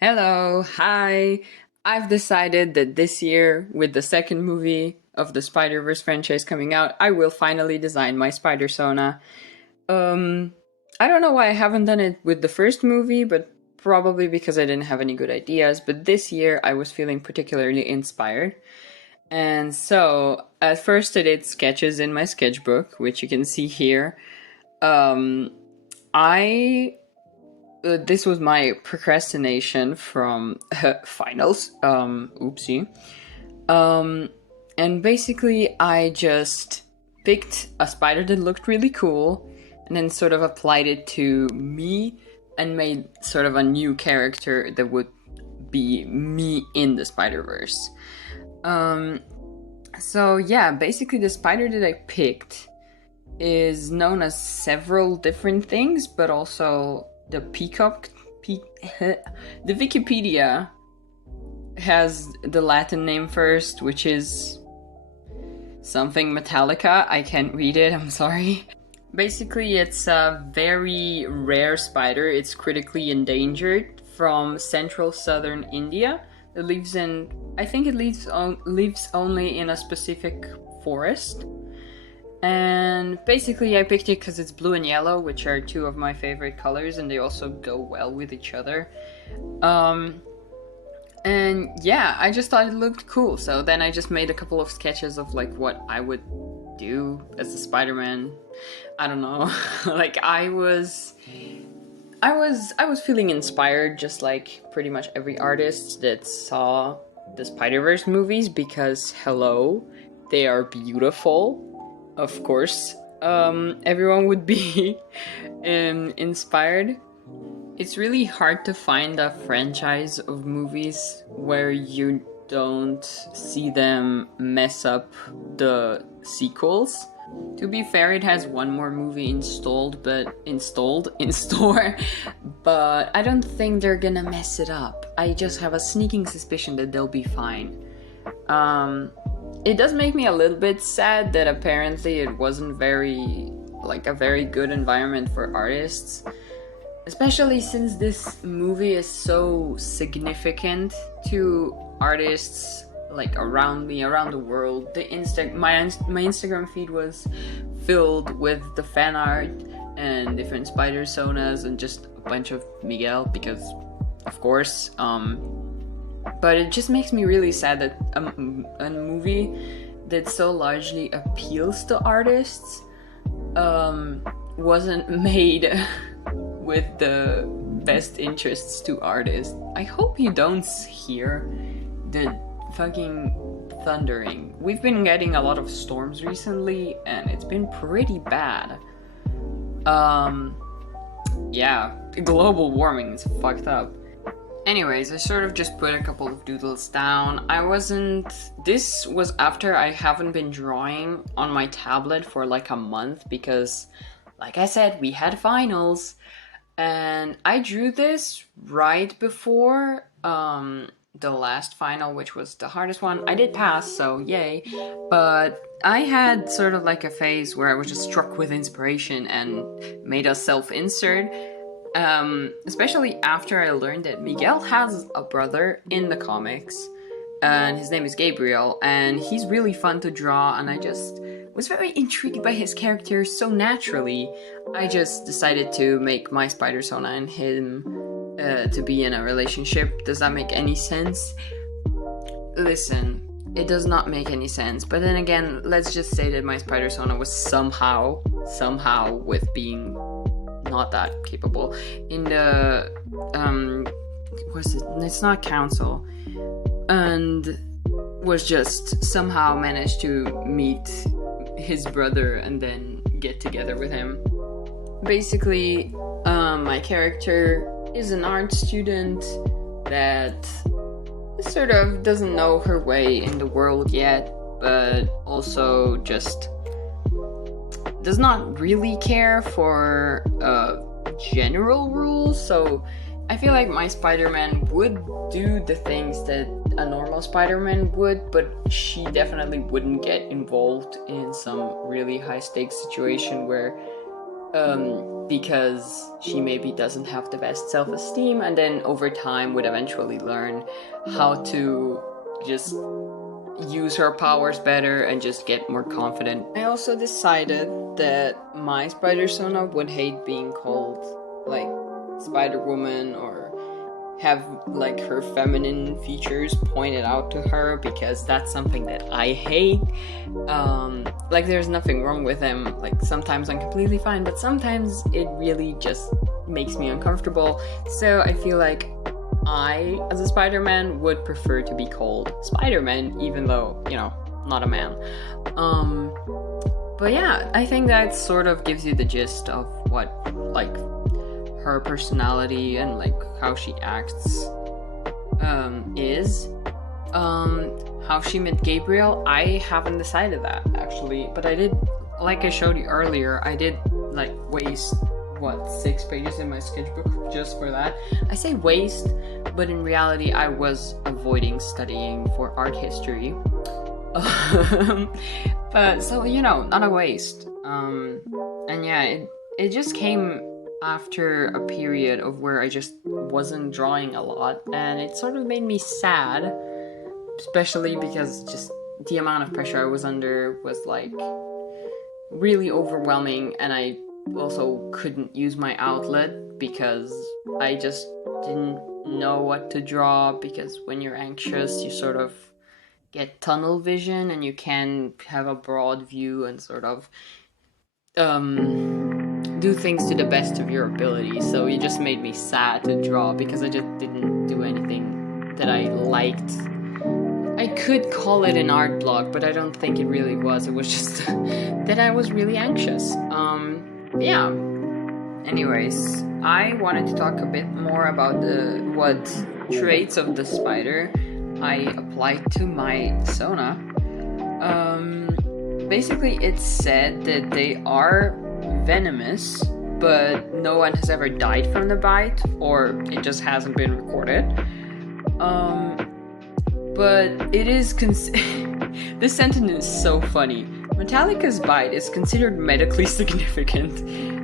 Hello, hi. I've decided that this year, with the second movie of the Spider-Verse franchise coming out, I will finally design my spidersona. Um, I don't know why I haven't done it with the first movie, but probably because I didn't have any good ideas. But this year, I was feeling particularly inspired. And so, at first, I did sketches in my sketchbook, which you can see here. Um, I this was my procrastination from finals. Oopsie. Um, and basically, I just picked a spider that looked really cool, and then sort of applied it to me, and made sort of a new character that would be me in the Spider Verse. Um, so yeah, basically, the spider that I picked is known as several different things, but also the peacock. The Wikipedia has the Latin name first, which is something Metallica. I can't read it, I'm sorry. Basically, it's a very rare spider. It's critically endangered from central southern India. It lives in, I think it lives only in a specific forest. And basically I picked it because it's blue and yellow, which are two of my favorite colors, and they also go well with each other. And yeah, I just thought it looked cool, so then I just made a couple of sketches of like what I would do as a Spider-Man. I don't know. Like I was feeling inspired, just like pretty much every artist that saw the Spider-Verse movies, because hello, they are beautiful. Of course, everyone would be inspired. It's really hard to find a franchise of movies where you don't see them mess up the sequels. To be fair, it has one more movie in store, but I don't think they're gonna mess it up. I just have a sneaking suspicion that they'll be fine. It does make me a little bit sad that apparently it wasn't a very good environment for artists. Especially since this movie is so significant to artists like around me, around the world. My Instagram feed was filled with the fan art and different spidersonas and just a bunch of Miguel because, of course. But it just makes me really sad that a movie that so largely appeals to artists wasn't made with the best interests to artists. I hope you don't hear the fucking thundering. We've been getting a lot of storms recently and it's been pretty bad. Yeah, global warming is fucked up. Anyways, I sort of just put a couple of doodles down. This was after I haven't been drawing on my tablet for like a month because, like I said, we had finals. And I drew this right before the last final, which was the hardest one. I did pass, so yay. But I had sort of like a phase where I was just struck with inspiration and made a self-insert. Especially after I learned that Miguel has a brother in the comics, and his name is Gabriel, and he's really fun to draw, and I just was very intrigued by his character so naturally. I just decided to make my spidersona and him to be in a relationship. Does that make any sense? Listen, it does not make any sense, but then again, let's just say that my spidersona was somehow with being not that capable in the it's not council, and was just somehow managed to meet his brother and then get together with him. Basically, my character is an art student that sort of doesn't know her way in the world yet, but also just does not really care for general rules. So I feel like my Spider-Man would do the things that a normal Spider-Man would, but she definitely wouldn't get involved in some really high-stakes situation where because she maybe doesn't have the best self-esteem, and then over time would eventually learn how to just use her powers better and just get more confident. I also decided that my spidersona would hate being called like Spider-Woman or have like her feminine features pointed out to her, because that's something that I hate. Like there's nothing wrong with them, like sometimes I'm completely fine, but sometimes it really just makes me uncomfortable. So I feel like I, as a Spider-Man, would prefer to be called Spider-Man, even though, you know, not a man. But yeah, I think that sort of gives you the gist of what, like, her personality and, like, how she acts is. How she met Gabriel, I haven't decided that, actually. But I did, like I showed you earlier, I did, like, waste, 6 pages in my sketchbook just for that. I say waste, but in reality I was avoiding studying for art history. But so, you know, not a waste. And yeah, it just came after a period of where I just wasn't drawing a lot, and it sort of made me sad, especially because just the amount of pressure I was under was like really overwhelming, and I also couldn't use my outlet because I just didn't know what to draw, because when you're anxious you sort of get tunnel vision and you can have a broad view and sort of do things to the best of your ability. So it just made me sad to draw because I just didn't do anything that I liked. I could call it an art block, but I don't think it really was. It was just that I was really anxious. Yeah. Anyways, I wanted to talk a bit more about what traits of the spider I applied to my Sona. Basically, it's said that they are venomous, but no one has ever died from the bite, or it just hasn't been recorded. But it is this sentence is so funny. Metallica's bite is considered medically significant.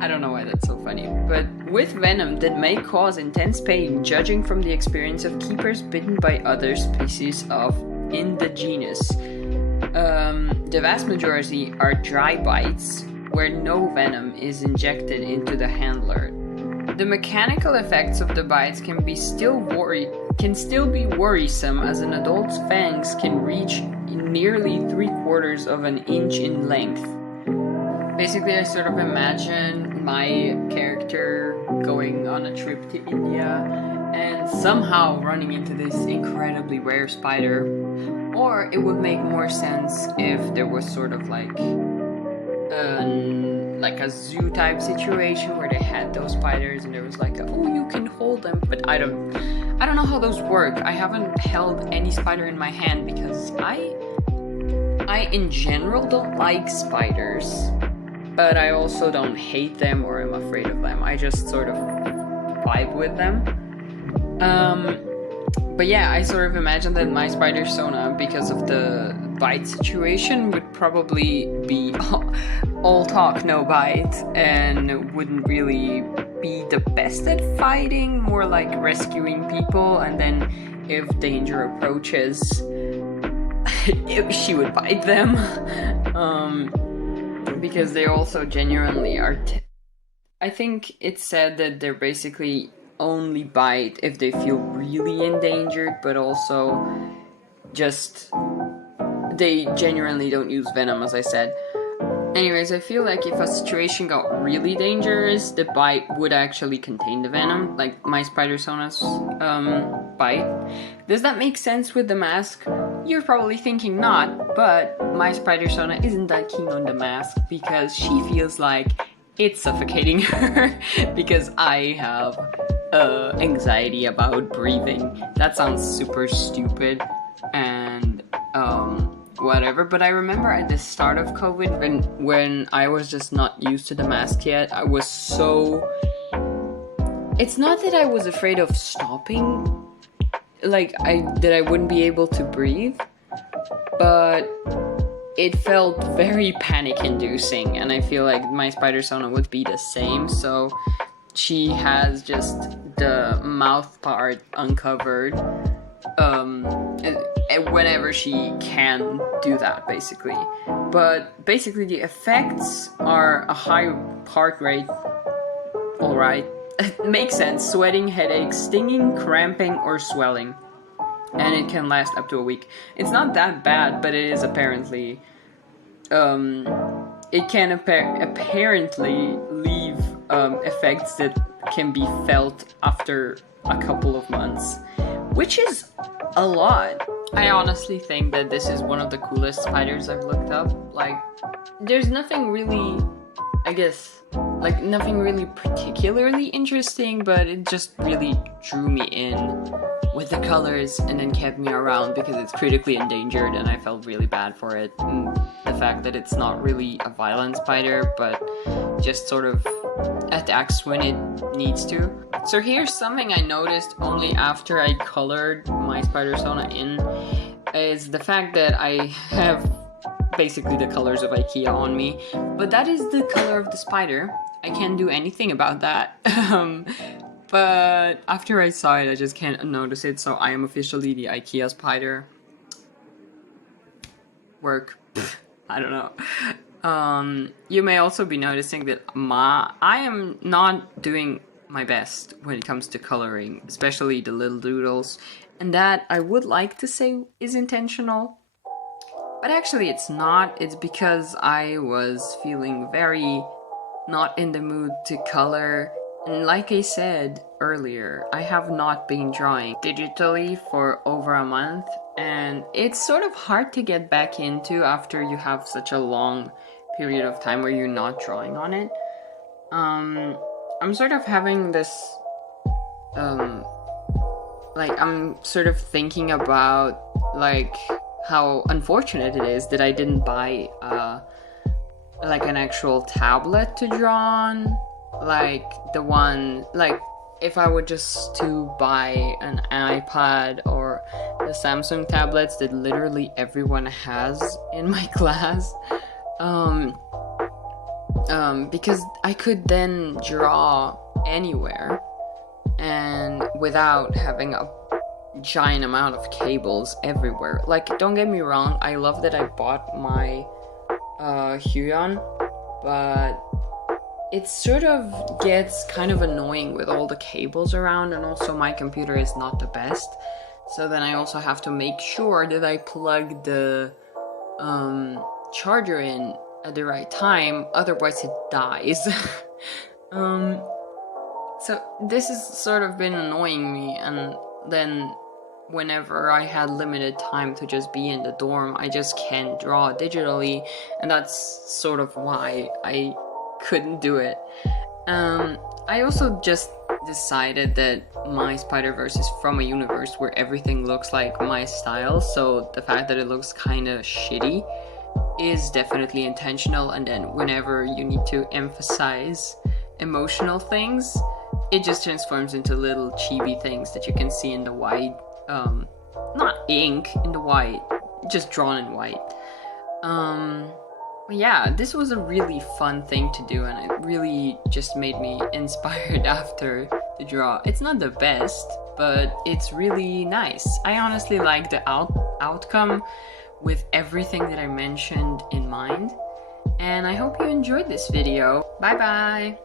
I don't know why that's so funny. But with venom that may cause intense pain, judging from the experience of keepers bitten by other species in the genus. The vast majority are dry bites, where no venom is injected into the handler. The mechanical effects of the bites can still be worrisome, as an adult's fangs can reach nearly 3/4 of an inch in length. Basically, I sort of imagine my character going on a trip to India and somehow running into this incredibly rare spider. Or it would make more sense if there was sort of like a zoo type situation where they had those spiders and there was like you can hold them, but I don't know how those work. I haven't held any spider in my hand because I in general don't like spiders, but I also don't hate them or am afraid of them. I just sort of vibe with them. But yeah, I sort of imagine that my spidersona, because of the bite situation, would probably be all talk, no bite, and wouldn't really be the best at fighting, more like rescuing people, and then if danger approaches, she would bite them. Because they also genuinely are... I think it's said that they're basically only bite if they feel really endangered, but also just they genuinely don't use venom, as I said. Anyways, I feel like if a situation got really dangerous, the bite would actually contain the venom, like my spidersona's bite. Does that make sense with the mask? You're probably thinking not, but my spidersona isn't that keen on the mask because she feels like it's suffocating her because I have anxiety about breathing. That sounds super stupid and whatever, but I remember at the start of COVID when I was just not used to the mask yet, I was so... It's not that I was afraid of stopping, like that I wouldn't be able to breathe, but it felt very panic-inducing, and I feel like my spidersona would be the same. So she has just the mouth part uncovered whenever she can do that, basically. But basically the effects are a high heart rate, alright, makes sense, sweating, headaches, stinging, cramping, or swelling. And it can last up to a week. It's not that bad, but it is apparently... it can apparently leave effects that can be felt after a couple of months, which is a lot. I honestly think that this is one of the coolest spiders I've looked up. Like, there's nothing really, I guess, like nothing really particularly interesting, but it just really drew me in with the colors and then kept me around because it's critically endangered and I felt really bad for it. And the fact that it's not really a violent spider, but just sort of attacks when it needs to. So here's something I noticed only after I colored my spidersona in, is the fact that I have basically the colors of IKEA on me, but that is the color of the spider. I can't do anything about that. But after I saw it, I just can't notice it, so I am officially the IKEA spider. Work. I don't know. You may also be noticing that I am not doing my best when it comes to coloring, especially the little doodles, and that I would like to say is intentional. But actually it's not. It's because I was feeling very not in the mood to color. And like I said earlier, I have not been drawing digitally for over a month, and it's sort of hard to get back into after you have such a long period of time where you're not drawing on it. I'm sort of having this, like, I'm sort of thinking about, like, how unfortunate it is that I didn't buy, like, an actual tablet to draw on. Like, the one, like, if I were just to buy an iPad or the Samsung tablets that literally everyone has in my class, because I could then draw anywhere and without having a giant amount of cables everywhere. Like, don't get me wrong, I love that I bought my Huion, but it sort of gets kind of annoying with all the cables around, and also my computer is not the best. So then I also have to make sure that I plug the charger in at the right time, otherwise it dies. So this has sort of been annoying me, and then whenever I had limited time to just be in the dorm, I just can't draw digitally, and that's sort of why I couldn't do it. I also just decided that my Spider-Verse is from a universe where everything looks like my style, so the fact that it looks kind of shitty is definitely intentional, and then whenever you need to emphasize emotional things, it just transforms into little chibi things that you can see in the white, not ink, in the white, just drawn in white. Yeah, this was a really fun thing to do, and it really just made me inspired after to draw. It's not the best, but it's really nice. I honestly like the outcome with everything that I mentioned in mind, and I hope you enjoyed this video. Bye bye!